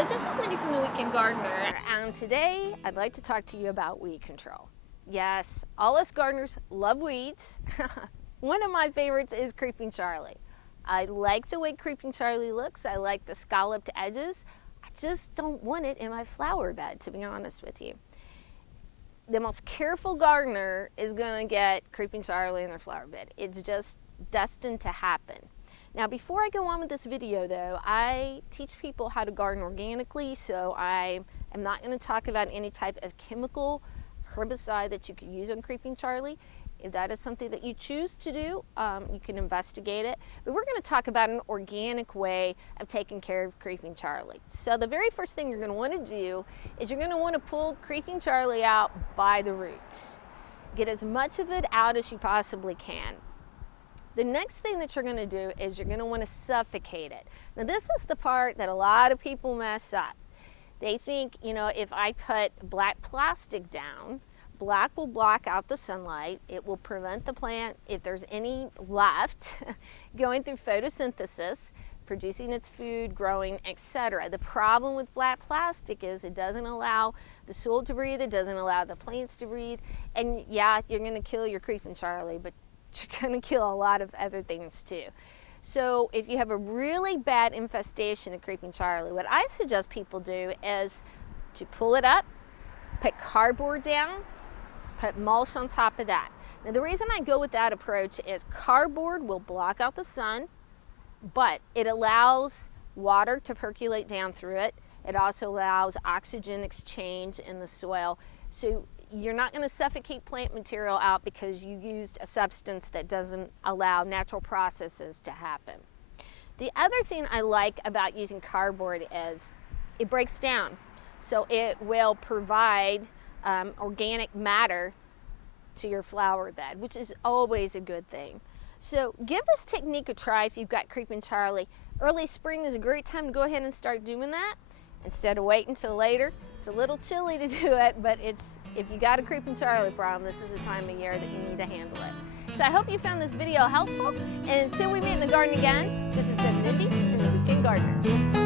Hello, this is Mindy from the Weekend Gardener, and today I'd like to talk to you about weed control. Yes, all us gardeners love weeds. One of my favorites is Creeping Charlie. I like the way Creeping Charlie looks. I like the scalloped edges. I just don't want it in my flower bed, to be honest with you. The most careful gardener is going to get Creeping Charlie in their flower bed. It's just destined to happen. Now, before I go on with this video though, I teach people how to garden organically, so I am not going to talk about any type of chemical herbicide that you could use on Creeping Charlie. If that is something that you choose to do, you can investigate it. But we're going to talk about an organic way of taking care of Creeping Charlie. So the very first thing you're going to want to do is you're going to want to pull Creeping Charlie out by the roots. Get as much of it out as you possibly can. The next thing that you're going to do is you're going to want to suffocate it. Now this is the part that a lot of people mess up. They think, you know, if I put black plastic down, black will block out the sunlight. It will prevent the plant, if there's any left, going through photosynthesis, producing its food, growing, etc. The problem with black plastic is it doesn't allow the soil to breathe, it doesn't allow the plants to breathe, and yeah, you're going to kill your Creeping Charlie, but you're going to kill a lot of other things too. So if you have a really bad infestation of Creeping Charlie, what I suggest people do is to pull it up, put cardboard down, put mulch on top of that. Now the reason I go with that approach is cardboard will block out the sun, but it allows water to percolate down through it. It also allows oxygen exchange in the soil. So you're not going to suffocate plant material out because you used a substance that doesn't allow natural processes to happen. The other thing I like about using cardboard is it breaks down. So it will provide organic matter to your flower bed, which is always a good thing. So give this technique a try if you've got Creeping Charlie. Early spring is a great time to go ahead and start doing that instead of waiting until later. It's a little chilly to do it, but if you got a Creeping Charlie problem, this is the time of year that you need to handle it. So I hope you found this video helpful, and until we meet in the garden again, this has been Mindy from the Weekend Gardener.